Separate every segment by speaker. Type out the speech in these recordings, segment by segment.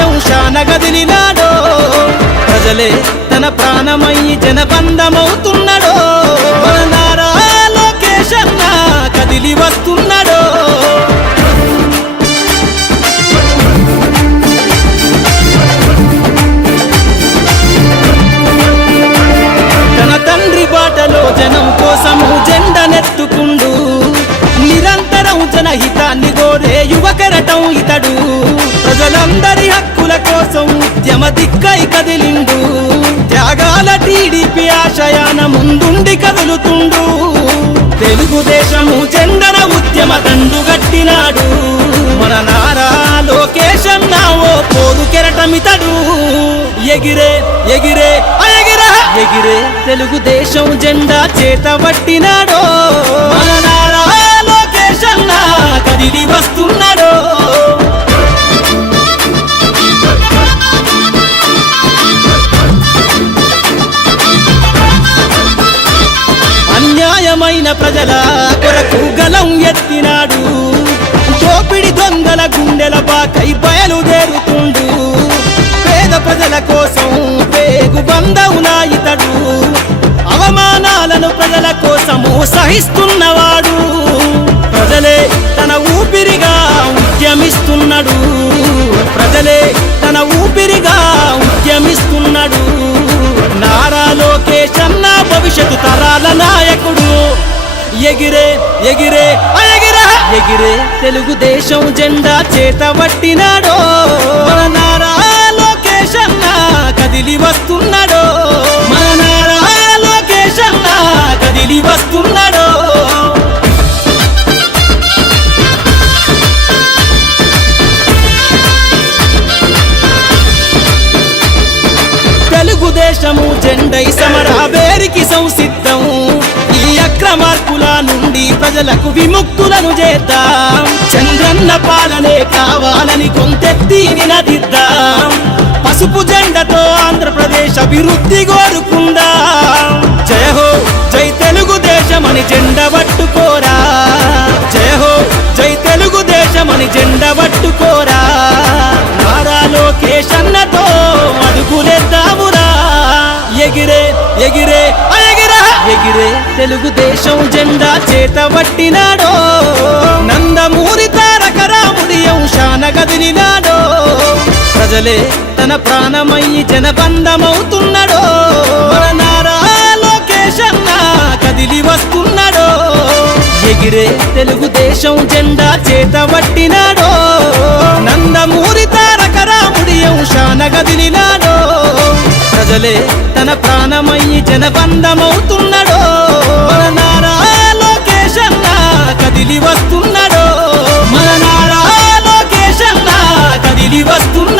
Speaker 1: రాముడి గదిలినాడో ప్రజలే తన ప్రాణమయ్యి జనబంధమవుతున్నాడో. మన నారా లోకేష్ అన్న కదిలి వస్తున్నాడో. తన తండ్రి బాటలో జనం కోసము జెండనెత్తుకుండు. నిరంతరం జనహితాన్ని కోరే యువకరటం దిక్కై కదిలిండు. త్యాగాల టీడీపీ ఆశయాన ముందుండి కదులుతుండు. తెలుగుదేశము చందన ఉద్యమ తండు గట్టినాడు మన నారా లోకేశం ఓ పోదు కెరటమితడు. ఎగిరే ఎగిరే ఎగిరే ఎగిరే తెలుగుదేశం జెండా చేతబట్టినాడో మన నారా నా కదిలి వస్తున్నాడో. ప్రజల కొరకు గలం ఎత్తినాడు. దోపిడి దొంగల గుండెల బాకై బయలుదేరుతుండు పేద ప్రజల కోసం పేగు బంధవునా ఇతడు. అవమానాలను ప్రజల కోసము సహిస్తున్న ఎగిరే ఎగిరే ఎగిరే. ఎగిరే తెలుగుదేశం జెండా చేతబట్టినాడో మన నారా లోకేష్ అన్న కదిలి వస్తున్నాడో. మన నారా లోకేష్ అన్న కదిలి వస్తున్నాడో. తెలుగుదేశము జెండై సంసిద్ధం ఈ అక్రమార్కుల నుండి ప్రజలకు విముక్తులను చేద్దాం. చంద్రన్న పాలనే కావాలని కొంతెత్తి నినదిద్దాం. పసుపు జెండతో ఆంధ్రప్రదేశ్ అభివృద్ధి కోరుకుందాం. జయహో చేత పట్టినాడో? నందమూరి తారక రాముడి అంశాన గదిలినాడో ప్రజలే తన ప్రాణమయ్యి జనబంధమవుతున్నాడో? నారా లోకేష్ కదిలి వస్తున్నాడో? ఎగిరే తెలుగుదేశం జెండా చేతబట్టినాడో నందమూరి తారక రాముడి అంశాన గదిలినాడో ప్రజలే తన ప్రాణమయ్యి జనబంధమవుతున్నాడో? కదిలి వస్తున్నాడో. మన నారా లోకేష్ కదిలి వస్తున్నాడో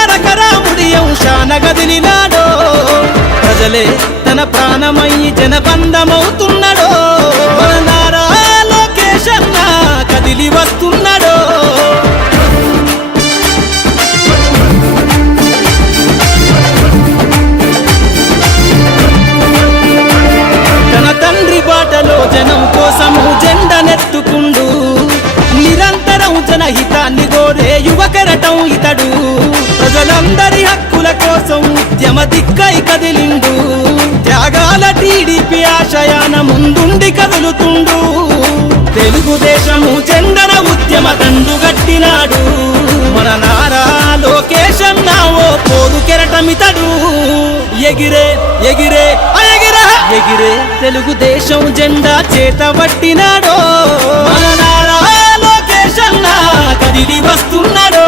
Speaker 1: రాముడి అంశాన గదిలినాడో ప్రజలే తన ప్రాణమయ్యి జనబంధమవుతున్నాడో. మన నారా లోకేశన్న కదిలి వస్తున్నాడు. కోసం ఉద్యమ దిక్కై కదిలిండు. త్యాగాల టీడీపీ ఆశయాన ముందుండి కదులుతుండు. తెలుగుదేశము చెందన ఉద్యమ దండు గట్టినాడు. మన నారా లోకేశం ఓ పోదు కెరటమితడు. ఎగిరే ఎగిరే ఆ ఎగిరే ఎగిరే తెలుగుదేశం జెండా చేత పట్టినాడో. మన నారా లోకేశన్న కదిలి వస్తున్నాడో.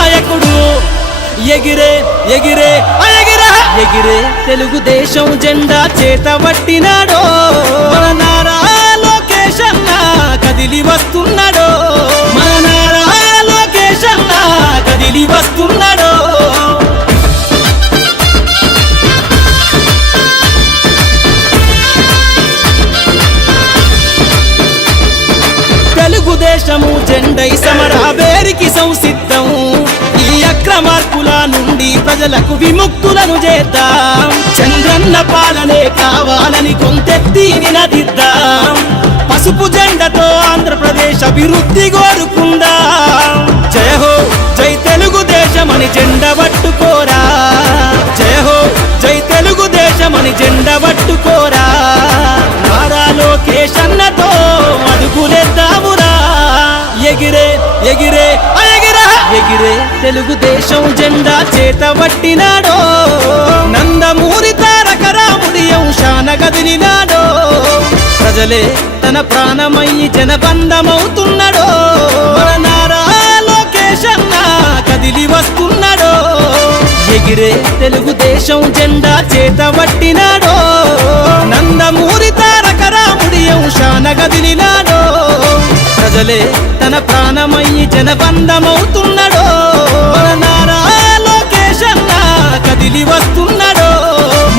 Speaker 1: ఎగిరే ఎగిరే ఎగిరే. ఎగిరే తెలుగుదేశం జెండా చేత పట్టినాడో. మన నారా లోకేష్ అన్న కదిలి వస్తున్నాడో. ప్రజలకు విముక్తులను చేద్దాం. చంద్రన్న పాలనే కావాలని కొంతెత్తి నినదిద్దాం పసుపు జెండతో ఆంధ్రప్రదేశ్ అభివృద్ధి కోరుకుందాం. జయ హో జై తెలుగుదేశం అని జెండ తెలుగుదేశం జెండా చేత పట్టినాడో. నందమూరి తారక రాముడి అంశాన గదిలినాడో ప్రజలే తన ప్రాణమయ్యి జనబంధమవుతున్నాడో. నారా కదిలి వస్తున్నాడో. ఎగిరే తెలుగుదేశం జెండా చేత పట్టినాడో. నందమూరి తారక రాముడి అంశాన గదిలినాడో మొదలే తన ప్రాణమయ్యి జనబంధమవుతున్నాడో. మన నారా లోకేష్ కదిలి వస్తున్నాడో.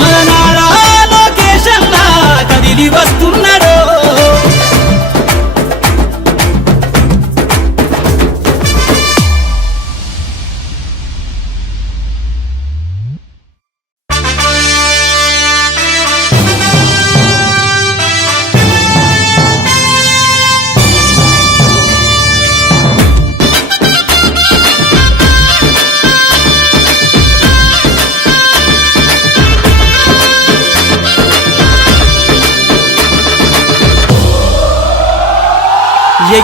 Speaker 1: మన నారా లోకేష్ కదిలి వస్తున్నాడు.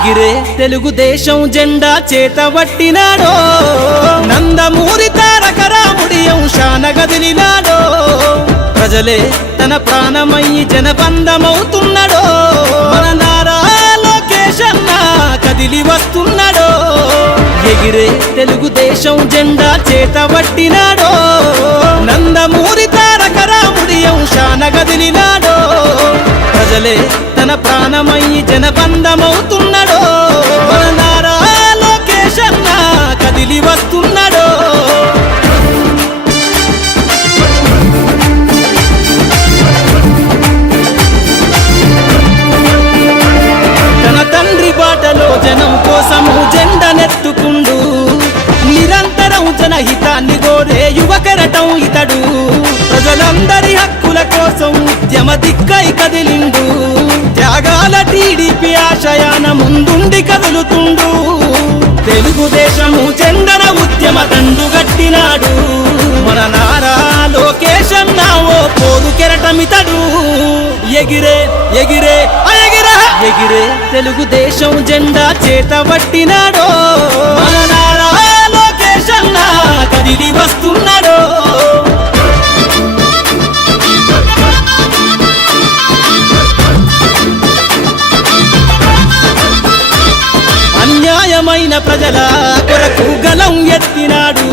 Speaker 1: ఎగిరే తెలుగుదేశం జెండా చేత పట్టినాడో నందమూరి తారక రాముడి అంశాన గదిలినాడో ప్రజలే తన ప్రాణమయ్యి జనబంధమవుతున్నాడో. మన నారా లోకేశన్న కదిలి వస్తున్నాడో. ఎగిరే తెలుగుదేశం జెండా చేత పట్టినాడో నందమూరి తారక రాముడి అంశాన గదిలినాడో ప్రజలే తన ప్రాణమయ్యి జనబంధమవుతున్నాడో. మన నారా లోకేష్ కదిలి వస్తున్నాడు. దిక్కై కదిలిండు. త్యాగాల టీడీపీ ఆశయాన ముందుండి కదులుతుండు. తెలుగుదేశము చందన ఉద్యమ దండు గట్టినాడు. మన నారా లోకేశం ఓ పోదు కెరటమితడు. ఎగిరే ఎగిరే ఎగిరే ఎగిరే తెలుగుదేశం జెండా చేత పట్టినాడో. మన నారా లోకేశన్న కదిలి వస్తున్నాడో. ప్రజల కొరకు గలం ఎత్తినాడు.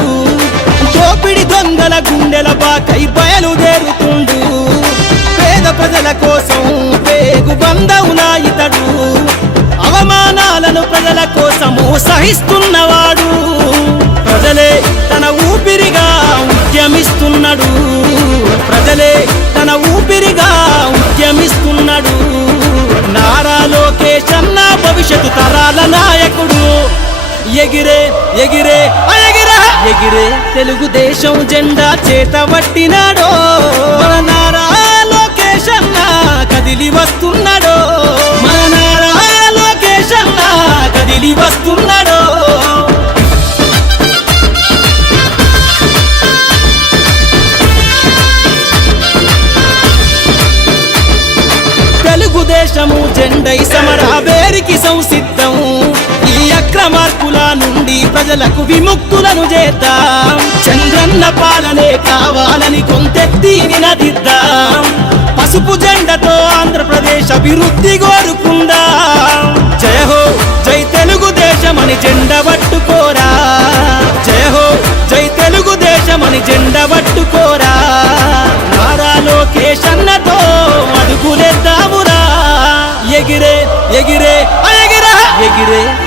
Speaker 1: దోపిడి దొంగల గుండెల బాకై బయలుదేరుతుండు. పేద ప్రజల కోసం పేగు బంధవునా ఇతడు. అవమానాలను ప్రజల కోసము సహిస్తున్నవాడు. ప్రజలే తన ఊపిరిగా ఉద్యమిస్తున్నాడు. ప్రజలే ఎగిరే ఎగిరే ఎగిరే. ఎగిరే తెలుగుదేశం జెండా చేత పట్టినాడో. మన నారా లోకేష్ అన్న కదిలి వస్తున్నాడో. మన నారా లోకేష్ అన్న కదిలి వస్తున్నాడో. తెలుగుదేశము జెండై సమర వేరికి సంసిద్ధం నుండి ప్రజలకు విముక్తులను చేద్దాం. చంద్రన్న పాలనే కావాలని కొంతెత్తి నినదిద్దాం. పసుపు జెండతో ఆంధ్రప్రదేశ్ అభివృద్ధి కోరుకుందాం.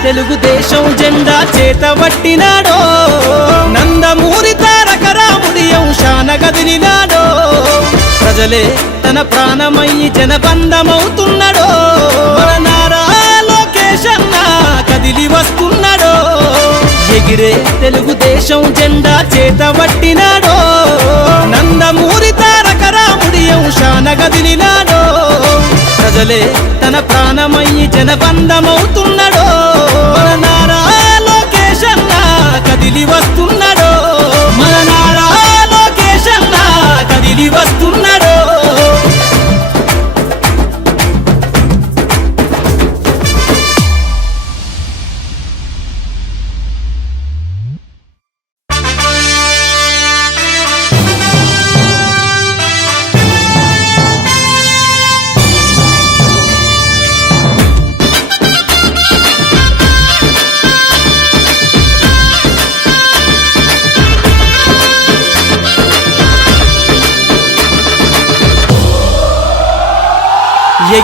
Speaker 1: తెలుగుదేశం జెండా చేత పట్టినాడో. నందమూరి తారక రాముడి అంశాన కదిలినాడో. ప్రజలే తన ప్రాణమయ్యి జనబంధమవుతున్నాడో. మన నారా కదిలి వస్తున్నాడో. ఎగిరే తెలుగుదేశం జెండా చేత పట్టినాడో. నందమూరి తారక రాముడి అంశాన కదిలినాడో. ప్రజలే తన ప్రాణమయ్యి జనబంధమవుతున్నాడో. నారా లోకేష్ కదిలి వస్తుంది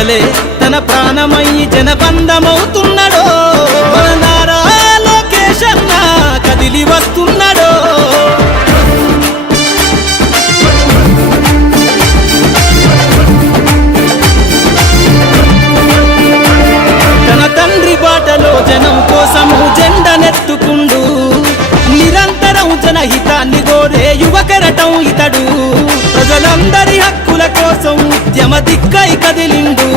Speaker 1: ప్రజలే తన ప్రాణమయ్యి జనబంధమవుతున్నాడో నారా లోకేష్ కదిలి వస్తున్నాడో దిక్కై కదిలిండు.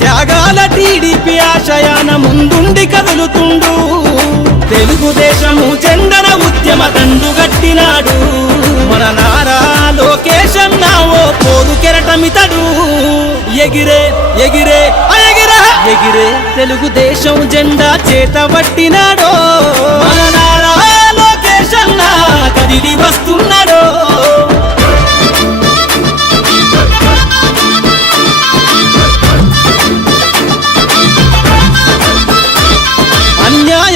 Speaker 1: త్యాగాల టీడీపీ ఆశయాన ముందుండి కదులుతుండు. తెలుగుదేశము జెండన ఉద్యమ దండు గట్టినాడు మన నారా లోకేశం నావో ఓ పోరు కెరటమితడు. ఎగిరే ఎగిరే ఎగిరే ఎగిరే తెలుగుదేశం జెండా చేత పట్టినాడో. మన నారా లోకేశం నా కదిలి వస్తున్నాడో.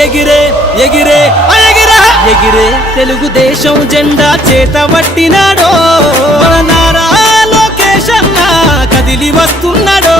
Speaker 1: ఎగిరే ఎగిరే ఎగిరే. ఎగిరే తెలుగుదేశం జెండా చేత పట్టినాడో మన నారా లోకేష్ అన్న కదిలి వస్తున్నాడో.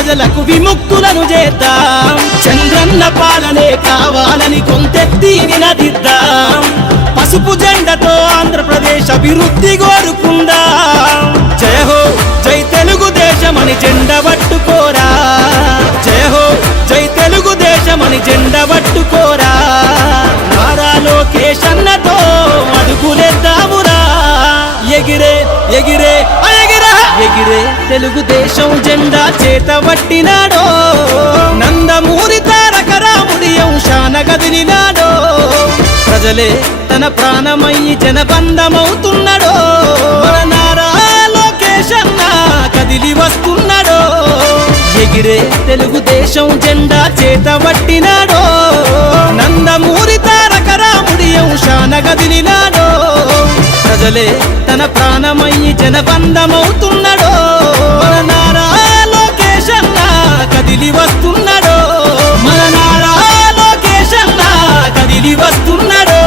Speaker 1: ప్రజలకు విముక్తులను చేద్దాం. చంద్రన్న పాలనే కావాలని కొంతెత్తి నినదిద్దాం. పసుపు జెండతో ఆంధ్రప్రదేశ్ అభివృద్ధి కోరుకుందాం. తెలుగుదేశం జెండా చేత పట్టినాడో. నందమూరి తారక రాముడి అంశాన గదిలినాడో ప్రజలే తన ప్రాణమయ్యి జనబంధమవుతున్నాడో. నారా లోకేష్ కదిలి వస్తున్నాడో. ఎగిరే తెలుగుదేశం జెండా చేత పట్టినాడో. నందమూరి తారక రాముడి అంశాన గదిలినాడో ప్రజలే తన ప్రాణమయ్యి జనబంధమవుతున్నాడో. మన నారా లోకేష్ కదిలి వస్తున్నాడో. మన నారా లోకేష్ కదిలి వస్తున్నాడో.